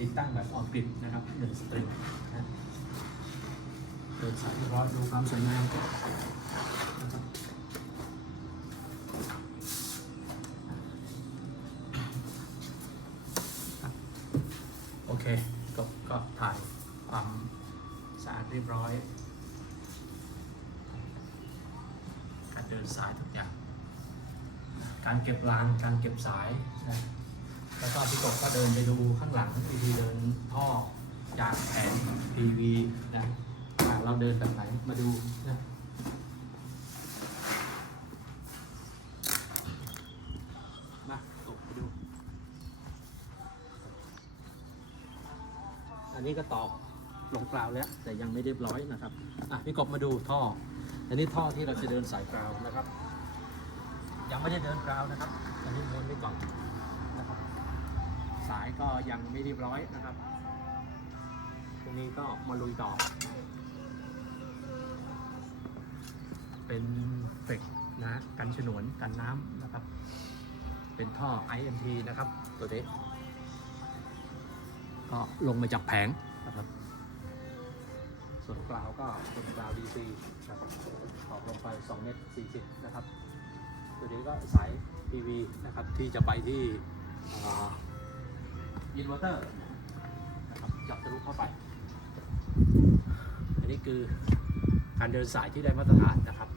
ติดตั้งแบบออนกริดนะครับหนึ่งสตริงนะเดินสายเรียบร้อยดูความสวยงามโอเคก็ก็ถ่ายความสะอาดเรียบร้อยการเดินสายทุกอย่าง การเก็บรางการเก็บสายนะ แล้วก็พี่กบก็เดินไปดูข้างหลังวิธีเดินท่อจากแผง PV นะอะเราเดินแบบไหนมาดูนะมากไปดู อันนี้ก็ตอกลงกราวแล้ว แต่ยังไม่เรียบร้อยนะครับอะพี่กบมาดูท่อ อันนี้ท่อที่เราจะเดินสายกราวนะครับ ยังไม่ได้เดินกราวนะครับ อันนี้ม้วนไว้ก่อนนะครับ ก็ยังไม่เรียบร้อยนะครับตรงนี้ก็มาลุยต่อ เป็นเฟกนะกันฉนวนกันน้ำนะครับ เป็นท่อ IMP นะครับ ตัวนี้ ก็ลงมาจากแผงนะครับ ส่วนกราวก็เป็นกราว DC นะครับออกลงไป2เมตร40 นะครับ ตัวนี้ก็สาย PV นะครับที่จะไปที่ อินเวอร์เตอร์นะครับจับทะลุเข้าไป อันนี้คือการเดินสายที่ได้มาตรฐานนะครับ